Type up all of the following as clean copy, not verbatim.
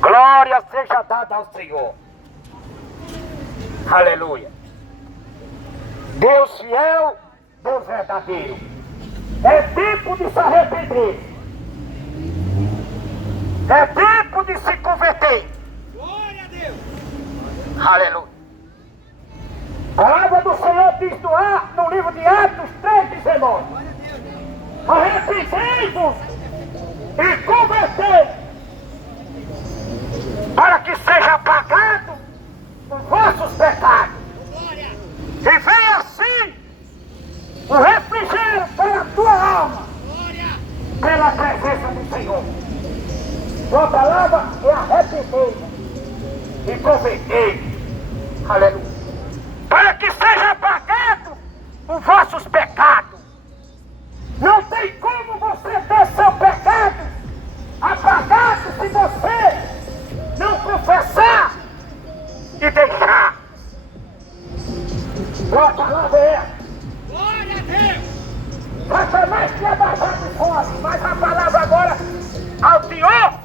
Glória seja dada ao Senhor. Aleluia. Deus fiel, Deus verdadeiro. É tempo de se arrepender. É tempo de se converter. Glória a Deus. Aleluia. A palavra do Senhor diz no livro de Atos 3,19: arrependei-vos e convertei, para que seja apagado os vossos pecados. Glória. E venha assim o refrigério para a tua alma, Glória. pela presença do Senhor. Sua palavra é arrependei e convertei. Aleluia. Para que seja apagado os vossos pecados. Não tem como você ter seu pecado apagado se você não confessar e deixar. Sua palavra é essa. Glória a Deus. Satanás tinha baixado fora, mas a palavra agora alteou.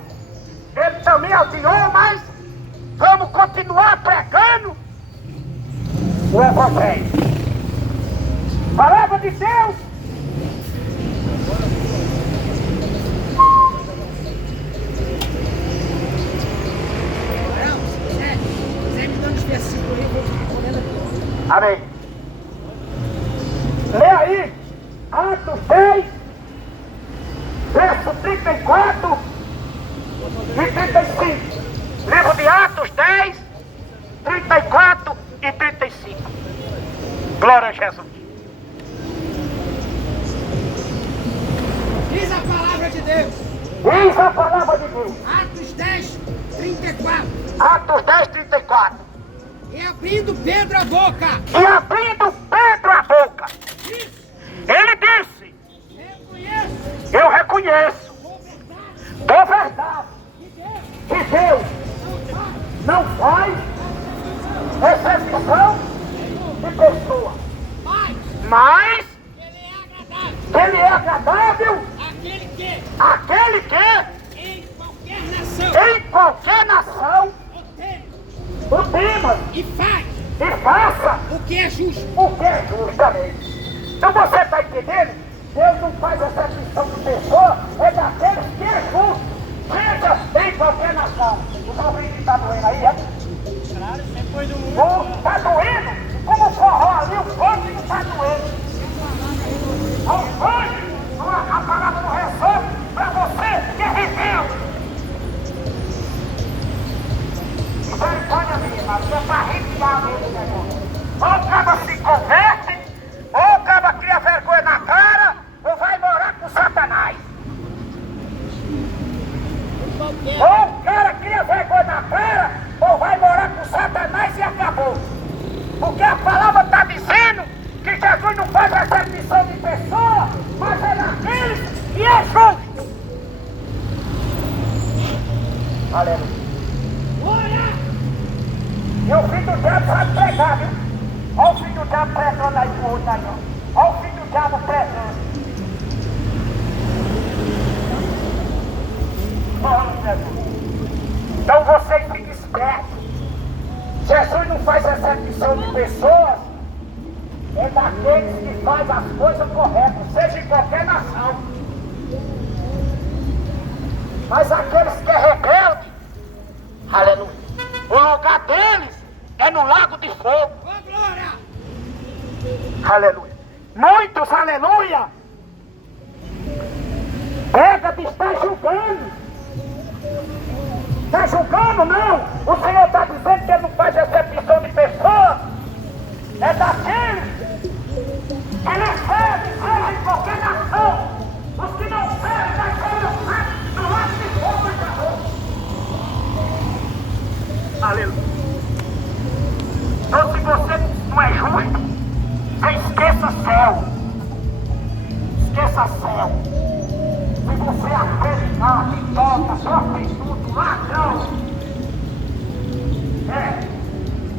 Ele também alteou, mas vamos continuar pregando o Evangelho. Palavra de Deus. Barão, se quiser me dando os versículos aí, eu vou respondendo aqui. Amém. Lê aí, Atos 10, verso 34 e 35. Livro de Atos 10, 34 e 35. Glória a Jesus. Diz a palavra de Deus. Diz a palavra de Deus. Atos 10, 34. Atos 10, 34. E abrindo Pedro a boca. E abrindo Pedro a boca, Isso. ele disse: Reconheço. eu reconheço, Com verdade. por verdade, Que Deus que Deus não faz. não faz exceção de pessoa, Mas mas ele é agradável. ele é agradável Aquele que àquele que em qualquer nação em qualquer nação o tema o tema e faz e faça o que é justo. o que é justamente. Então você está entendendo? Deus não faz exceção de pessoa, é daqueles que é justo. Seja em qualquer nação. O ouvido está doendo aí, é? Claro, sempre foi do mundo. Está doendo? Como o forró ali, o fone não está doendo. O fone, a palavra não resolve para você que é rebelde. Misericórdia minha, mas é para arrepiar mesmo o negócio. Ou o cara se converte, ou o cara cria vergonha na cara, ou vai morar com Satanás. Ou o cara cria vergonha na cara, ou vai morar com Satanás e acabou. Porque a palavra está dizendo que Jesus não faz acepção de pessoa, mas é daquele que é justo. Aleluia. Glória! E o filho do diabo sabe pregar, viu? Olha o filho do diabo pregando aí pro outro aí, ó. Olha o filho do diabo pregando. Então vocês fiquem espertos. Jesus não faz exceção de pessoas, é daqueles que faz as coisas corretas, seja em qualquer nação. Mas aqueles que é rebelde, aleluia, o lugar deles é no lago de fogo. Ô, glória! Aleluia. Muitos, aleluia, pega de estar julgando. Está julgando, não. O Senhor está dizendo que Ele não faz exceção de pessoas. É daqueles que não servem, seja em qualquer nação. Os que não servem, vai ser lançados no lago de fogo e acabou. Aleluia. Então, se você não é justo, você esqueça céu. Esqueça céu. Se você é acreditar, hipócrita, prostituto, ladrão,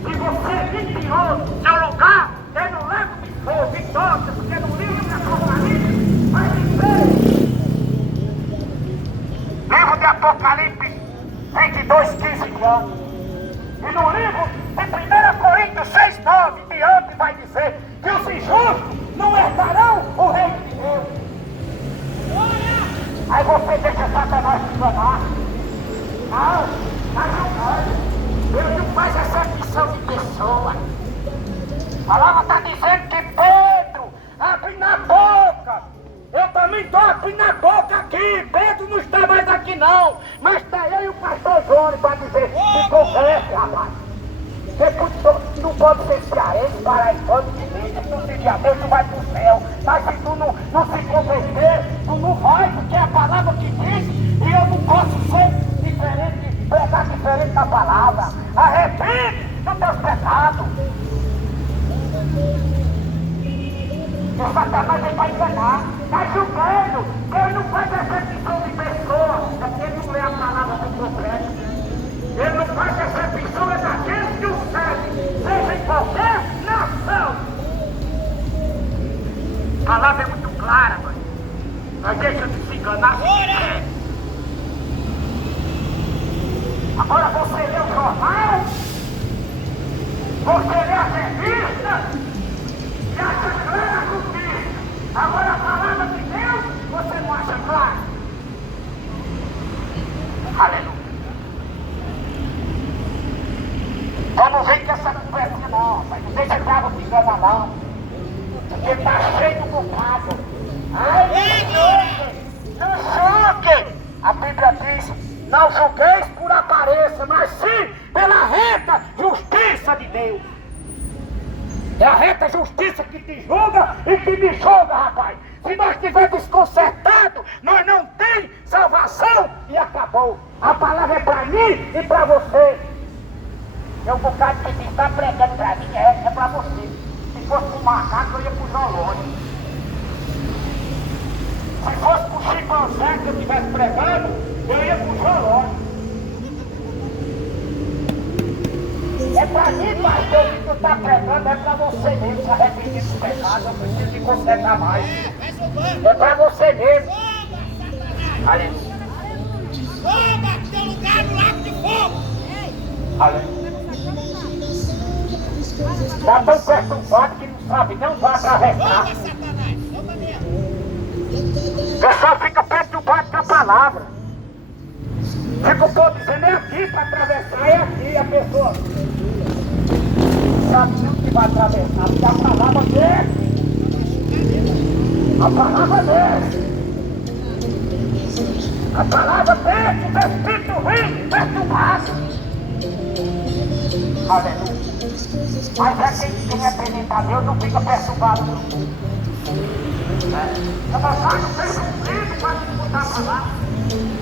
se você é mentiroso, seu lugar é no lago de fogo, hipócrita, porque no livro de Apocalipse vai dizer, livro de Apocalipse, 22:15 anos. E no livro de 1 Coríntios 6:9, diante vai dizer que os injustos não herdarão o reino de Deus. Aí você deixa Satanás te enganar. Não, Deus não faz acepção de pessoa. A palavra está dizendo que Pedro abre na boca. Eu também estou abrindo na boca aqui. Pedro não está mais aqui não. Mas está eu e o pastor Jones para dizer que converse, rapaz. Você não pode ser cearense, paraibano, de Deus. Se tu seguir a Deus, tu vai para o céu. Mas se tu não se converter, tu não vai, porque é a palavra que diz. E eu não posso ser diferente, pregar diferente da palavra. Arrepende dos teus pecados. O Satanás vem para enganar. Está julgando. Ele não faz acepção de pessoa. É porque ele não lê a palavra do completo. Ele não faz acepção daqueles que o servem, seja em qualquer nação. A palavra é muito clara, mãe. Mas deixa de se enganar. Agora você lê o jornal, você lê a revista e acha clara a notícia. Agora a palavra de Deus, você não acha clara? Aleluia. Então não vem com essa conversa não, mas não deixa que água se engana não. Porque está cheio do bocado. Ai, não julgue! A Bíblia diz, não julgueis por aparência, mas sim pela reta justiça de Deus. É a reta justiça que te julga e que me julga, rapaz. Se nós estivermos desconcertados, nós não temos salvação e acabou. A palavra é para mim e para você. É um bocado que ele está pregando para mim, é para você. Se fosse para o macaco, eu ia para o zoológico. Se fosse para o chimpanzé que eu estivesse pregando, eu ia para o zoológico. É para mim, pastor, que tu está pregando, é para você mesmo, se arrepender dos pecados, eu preciso te consertar mais. É para você mesmo. Aleluia. Toma teu lugar no lago de fogo. Aleluia. Já tão perturbado que não sabe, não vai atravessar. Toma, Satanás. Toma mesmo. O pessoal fica perturbado com a palavra. Fica o povo dizendo, é aqui para atravessar, é aqui. A pessoa sabe tudo que vai atravessar, porque a palavra dele. A palavra dele. A palavra dele, o espírito ruim, perturbado. Aleluia. Mas é quem é dependente a Deus não fica perturbado. Eu não saio perturbado para disputar a palavra.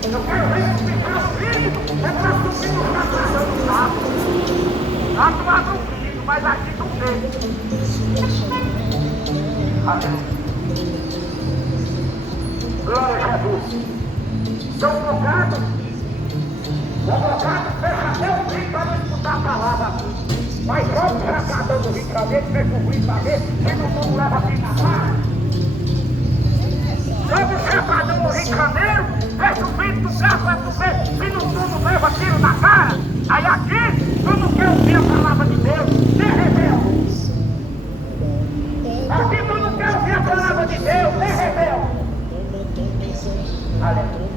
Eu quero ver se ficar ouvindo, é para subir no catração do carro. Lá tu abre o vidro, mas aqui tu vê. Aleluia. Glória a Jesus. Sou focado. O focado fecha até o vidro para não escutar a palavra. Mas logo já está dando o vidro para ver, fecha o vidro para ver, se não mundo leva aqui na cara. Logo o chapadão no Rio de Janeiro, fecha o vidro do carro para tu ver, se não tudo leva tiro na cara. Aí aqui, tu não quer ouvir a palavra de Deus, nem rebelde. Aqui tu não quer ouvir a palavra de Deus, nem rebelde. Aleluia.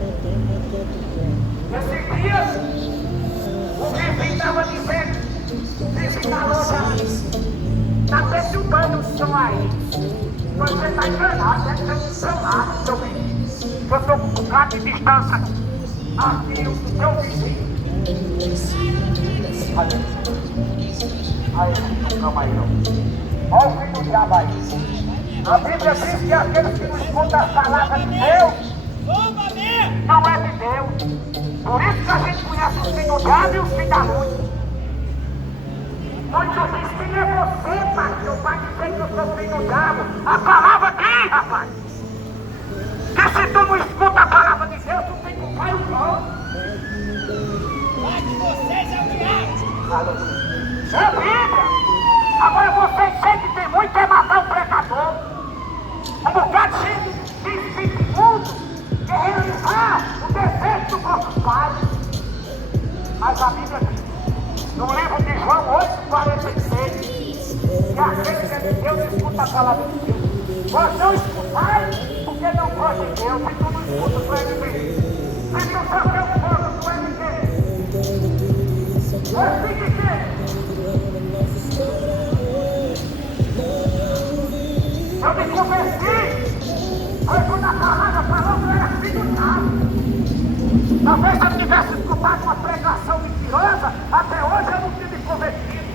Esses dias, o vizinho estava dizendo, o vizinho da loja, está perturbando o som aí. Você está enganado, deve ser um celular, seu vizinho. Eu estou com um bocado de distância aqui do seu vizinho. Aí, calma aí, ó. Olha o filho do diabo aí. A Bíblia diz que aqueles que não escutam as palavras de Deus não é de Deus. Por isso que a gente conhece os filhos do diabo e os filhos da luz. Muitos dizem que é você, pastor, vai dizer que eu sou filho do diabo. A palavra diz, rapaz. Que se tu não escuta a palavra de Deus, tu tem que culpar o sol. Pai de vocês é o diabo. Aleluia. É Bíblia. Agora vocês sempre tem muito quer matar o pregador. Um bocado cheio de espírito imundo, quer realizar o desejo do nosso Pai. Mas a Bíblia diz, no livro de João 8,46, que aquele que é de Deus escuta a palavra de Deus. Vós não escutais, porque não pode de Deus, se tu não escuta, tu é de Deus. Se tu só teu fogo, tu é de Deus. Assim que eu me convenci, foi quando a palavra falou que eu era filho de Deus. Talvez se eu tivesse escutado uma pregação mentirosa, até hoje eu não tinha me convertido.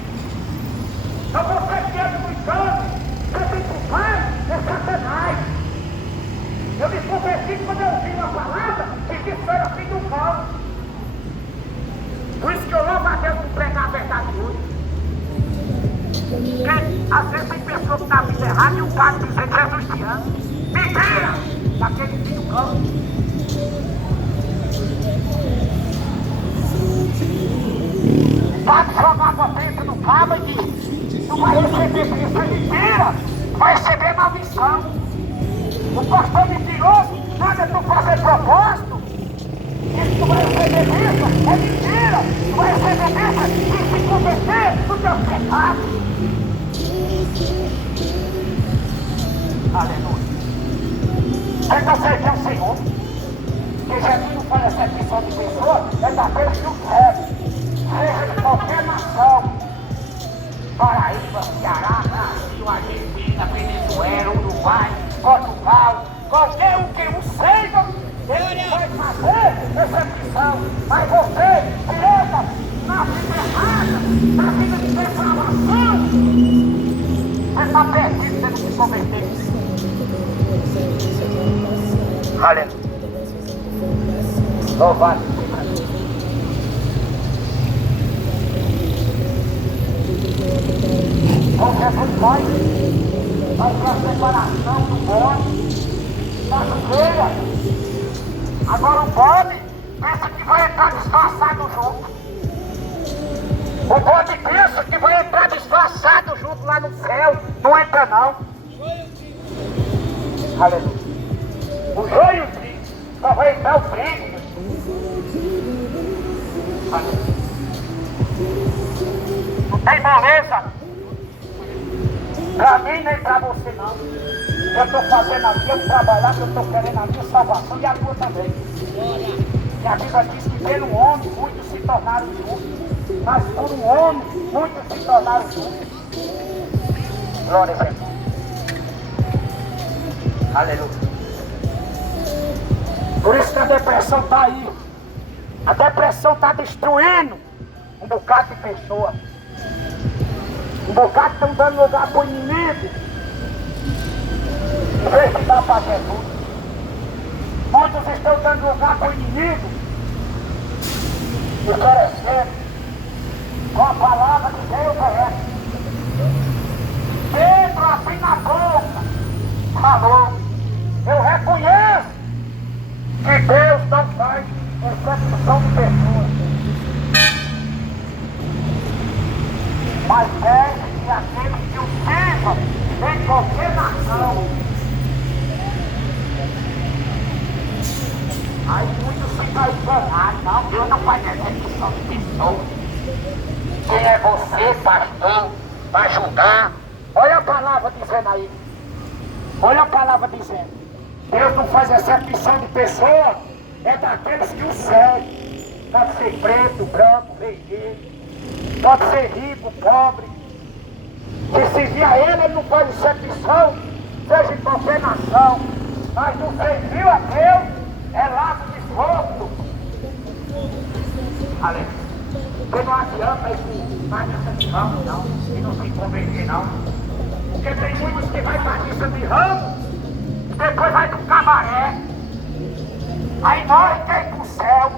Então você que anda no engano, você tem culpado, é Satanás. Eu me converti quando eu ouvi uma palavra que disse que eu era filho do mal. Por isso que eu louvo a Deus por pregar a verdade hoje. Porque às vezes tem pessoas que estão na vida errada e o padre dizendo Jesus te ama. Mentira! Daquele filho do cão. O padre jogava dentro do cabo e disse: tu vai receber isso, é mentira! Tu vai receber maldição. O pastor mentiroso, nada tu fazer propósito. Diz que tu vai receber isso, é mentira! Tu vai receber isso e se converter no teu pecado. Aleluia. Tenta servir o Senhor. Que Jesus não faz acepção de pessoas, é daqueles que o servem. Seja de qualquer nação. Paraíba, Ceará, Brasil, Argentina, Venezuela, Uruguai, Portugal, qualquer um que o seiva, ele vai fazer excepção. Mas você, que anda na vida errada, na vida de depravação, você está perdido tendo que se converter. Aleluia. Louvado seja Deus. Com Jesus vai ter a separação do bode da ovelha. Agora o bode pensa que vai entrar disfarçado junto. O bode pensa que vai entrar disfarçado junto lá no céu. Não entra não. Aleluia. O joio e o trigo. Só vai entrar o trigo. Aleluia. Não tem moleza pra mim nem pra você não. Eu estou fazendo aqui, eu trabalhar, que eu estou querendo a minha salvação e a tua também. E a Bíblia diz que pelo homem muitos se tornaram justos, mas por um homem muitos se tornaram justos. Glória a Deus. Aleluia. Por isso que a depressão está aí. A depressão está destruindo um bocado de pessoa. Um bocado estão dando lugar para o inimigo. Em vez de dar para Jesus. Muitos estão dando lugar para o inimigo. Oferecendo. Com a palavra de Deus oferece. Pedro assim na boca. Falou. Eu reconheço que Deus não faz excepção de pessoas. Mas deve que aqueles que o sirvam em qualquer nação. Aí muitos ficam enganados. Não, Deus não faz excepção de pessoas. Quem é você, pastor, para ajudar? Olha a palavra dizendo aí. Olha a palavra dizendo. Deus não faz excepção de pessoa, é daqueles que o seguem. Pode ser preto, branco, vermelho. Pode ser rico, pobre. Se servir a ele, ele não faz excepção, seja em qualquer nação. Mas não serviu a Deus, é lago de esforço. Aleluia. Porque não adianta ir para a missa de ramo, não. E não se converter, não. Porque tem muitos que vai para a missa de ramo, depois vai para o cabaré. Aí nós quer ir para o céu.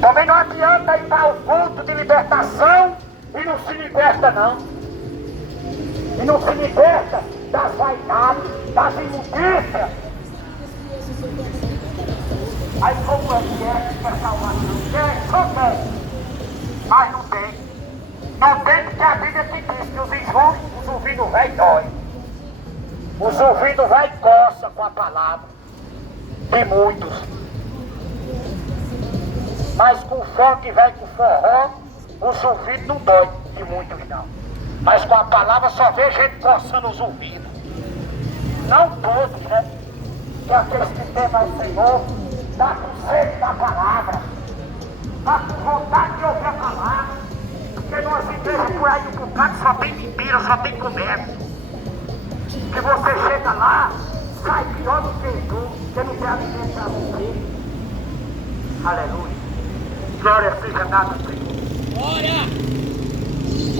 Também não adianta ir para o culto de libertação e não se liberta não. E não se liberta das vaidades, das imundícias. Aí como é que é salvação? Quer? Só quer. Mas não tem. Não tem porque a Bíblia te diz que os injustos, os ouvidos vai e dói. Os ouvidos vai e coça com a palavra. De muitos. Mas com o funk vem com forró, os ouvidos não dói de muito não. Mas com a palavra só vê gente coçando os ouvidos. Não todos, né? Que aqueles que temem o Senhor, dá com sede da palavra, dá com vontade de ouvir a palavra. Porque nós igrejas por aí um bocado só tem mentira, só tem comércio. Que você chega lá, sai pior do que tu, que não tem alimento para você. Aleluia. Glória seja dada ao Senhor. Glória!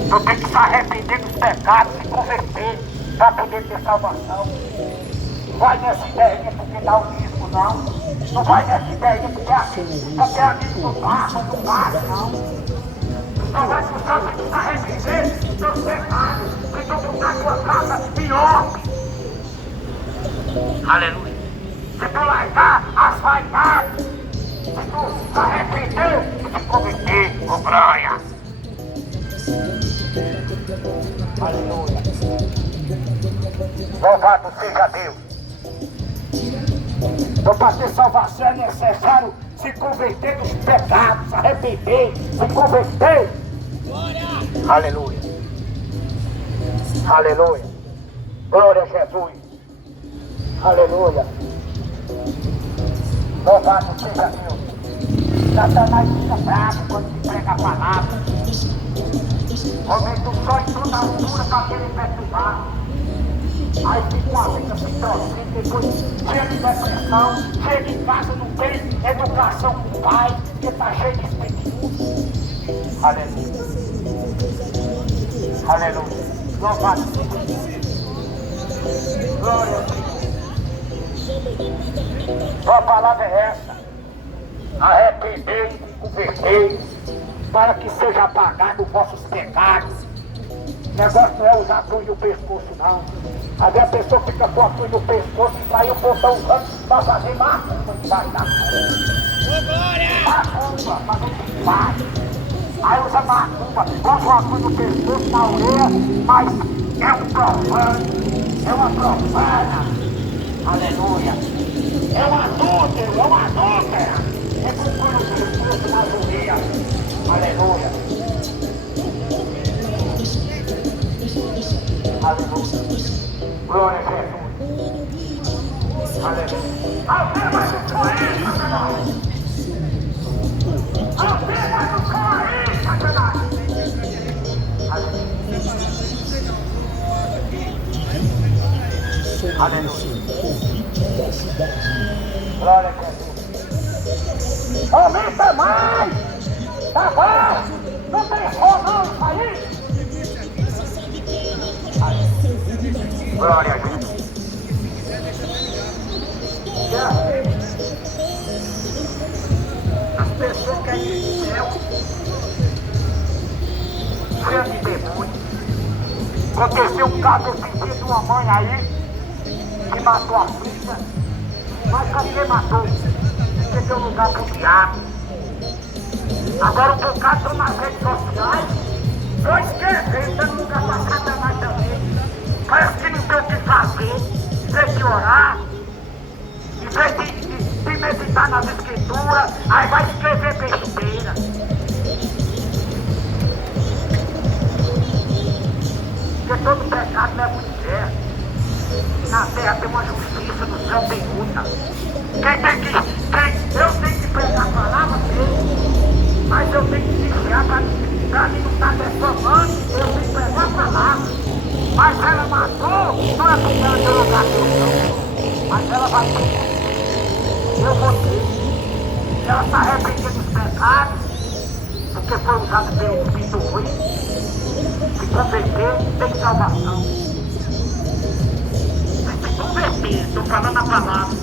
Tu tem que se arrepender dos pecados, se converter, para poder ter salvação. Não vai nessa ideia porque dá o risco, não. Não vai nessa ideia porque amigo não passa, não. Não vai precisar se arrepender dos pecados, que tu botar a tua casa pior. Aleluia. Se tu largar as vaidades, se tu se arrepender e se converter, oh glória. Aleluia. Louvado seja Deus. Então, para ter salvação é necessário se converter dos pecados, se arrepender, se converter. Glória! Aleluia. Aleluia. Glória a Jesus. Aleluia. Louvado seja Deus. Satanás fica bravo quando se prega a palavra. Aumenta o sol em toda a altura para querer perturbar. Aí fica uma vida se torcendo, depois cheia de depressão, cheia de casa, não tem educação com o pai, porque está cheio de espírito. Aleluia. Aleluia. Louvado seja Deus. Glória a Deus. A palavra é essa. Arrependei e convertei, para que seja apagado os vossos pecados. O negócio não é usar punho no pescoço, não. Às vezes a pessoa fica com a punho no pescoço e sai o povo tá usando para fazer macumba debaixo da Ô, glória! macumba, fazer desfaz. Aí usa macumba, usa uma punho no pescoço, na orelha, mas é um profano, é uma profana. Aleluia. É um adúltero, é uma adúltera. É com punho no pescoço, na orelha. Aleluia. Aleluia. Glória a Jesus. Aleluia. Alguém vai no correr, Satanás. Alguém vai no correr, Satanás. Aleluia. Aleluia. Glória a Jesus. Aumenta mais. Tá bom. Não tem som não isso aí. Glória a Deus. As pessoas querem ir pro céu, cheio de demônio. Aconteceu um caso esse dia de uma mãe aí que matou a filha. Mas por que matou? Porque deu lugar pro diabo. Agora um bocado estão nas redes sociais, só escrevendo, dando lugar pra Satanás também. Parece que não tem o que fazer, em vez de orar, em vez de meditar nas escrituras, aí vai escrever besteira. Porque todo pecado leva um inferno. Na terra tem uma justiça, no céu tem luta. Eu tenho que pregar a palavra dele, mas eu tenho que vigiar para mim não estar defamando, eu tenho que pregar a palavra. Mas ela matou, não é porque ela tem lugar não. Mas ela vai ter. Eu vou ter. Ela está arrependida dos pecados, porque foi usada pelo Espírito ruim. Se converter, tem salvação. Tem que se converter, estou falando a palavra.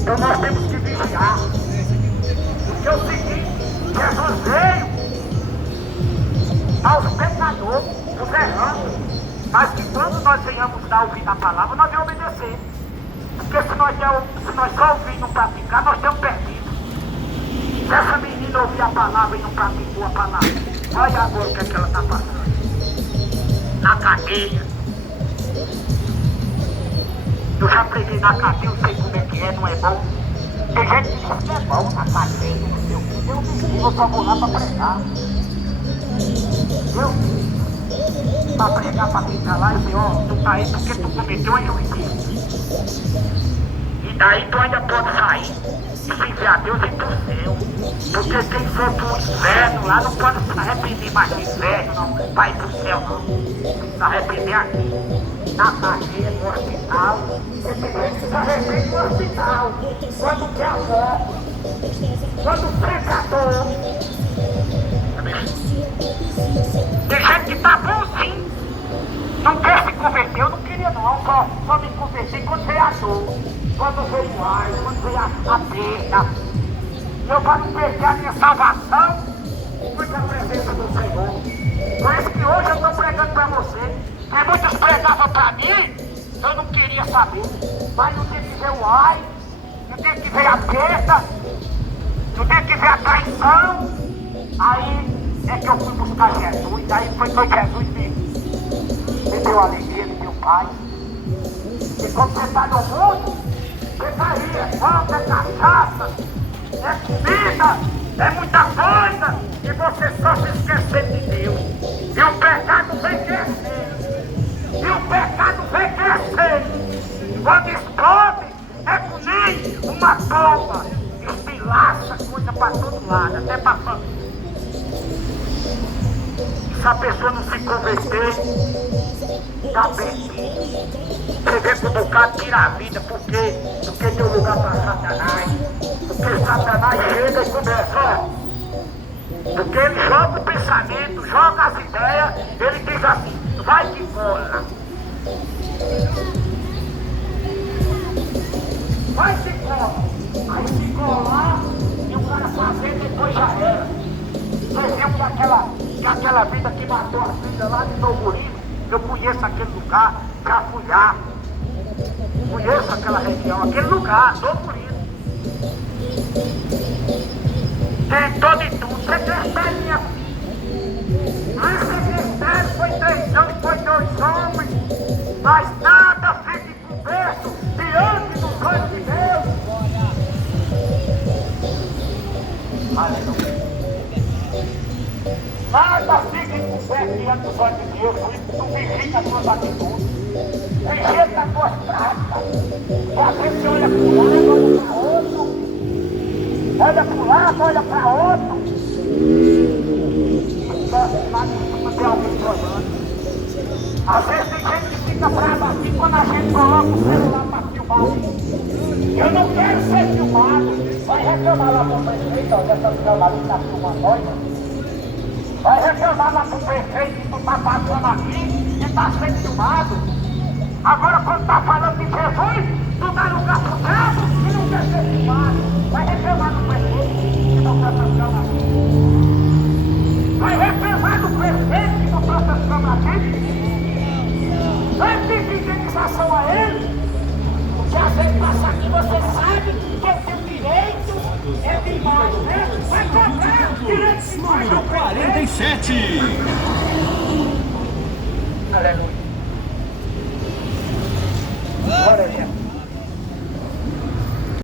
Então nós temos que vigiar. Porque é o seguinte, Jesus veio aos pecadores, os errantes. Mas que quando nós venhamos dar ouvir a palavra, nós vamos obedecer. Porque se nós só ouvir e não praticar, nós estamos perdidos. Se essa menina ouvir a palavra e não praticou a palavra, olha agora o que é que ela está passando. Na cadeia. Eu já preguei na cadeia, eu sei como é que é, não é bom. Tem gente que diz que é bom na cadeia, não sei o que. Eu vivo, eu só vou lá pra pregar. Pra pregar pra quem tá lá e dizer, ó, tu tá aí porque tu cometeu a injustiça. E daí tu ainda pode sair e dizer a Deus e pro céu. Porque quem for pro inferno lá não pode se arrepender mais do inferno, não. Vai pro céu, não. Se arrepender aqui, na cadeia, no hospital. Porque tem gente que se arrepende no hospital. Quando quer a morte. Quando o pecador. Tem gente que tá bonzinho. Não quer se converter, eu não queria não. Só me converti quando veio a dor. Quando veio o ar, quando veio a perda. Eu, para não perder a minha salvação, fui para a presença do Senhor. Por isso que hoje eu estou pregando para você. E muitos pregavam para mim, eu não queria saber. Mas no dia que veio o ai, no dia que veio a perda, no dia que veio a traição, aí é que eu fui buscar Jesus. Aí foi que Jesus me deu alegria de meu Pai. E quando você está no mundo, você está aí, é falta, é cachaça, é comida, é muita coisa, e você só se esquecendo de Deus. E o pecado vem crescendo. E o pecado vem crescendo. Quando explode, é que nem uma bomba. Espilaça coisa para todo lado, até para a família. Se a pessoa não se converter, está perdido. Você vê que o bocado tira a vida, porque deu lugar para Satanás. Porque Satanás chega e começa, ó. Porque ele joga o pensamento, joga as ideias, ele diz assim, vai que cola. Vai que cola. Aí se colar e o cara fazer, depois já era. Você viu que aquela vida que matou a filha lá de Novo Rio, eu conheço aquele lugar, já fui lá. Conheço aquela região, aquele lugar, Novo Rio. Tentou de tudo, você quer minha filha. Esse mistério foi 3 anos, foi 2 homens, mas nada fica encoberto diante dos olhos de Deus. Aleluia. Nada fica encoberto diante dos olhos de Deus, por isso tu vigia as tuas atitudes, vigia as tuas práticas. Às vezes você olha para um lado, olha para outro, olha para um lado, olha para outro. Não tem alguém olhando. Às vezes tem gente que fica brava assim quando a gente coloca o celular para filmar. Eu não quero ser filmado. Vai reclamar lá para o prefeito, ó, dessa jornalista está filmando nós. Vai reclamar lá para o prefeito que tu está passando aqui e está sendo filmado. Agora quando está falando de Jesus, tu dá lugar para o diabo e não quer ser filmado. Vai reclamar do prefeito que não está passando aqui. Vai reclamar do prefeito que não está passando aqui. Vai pedir indenização a ele. Porque às vezes passa aqui, você sabe que eu tenho direito de imagem, né? Vai cobrar direito de imagem. Número 47. Aleluia. Glória a Deus.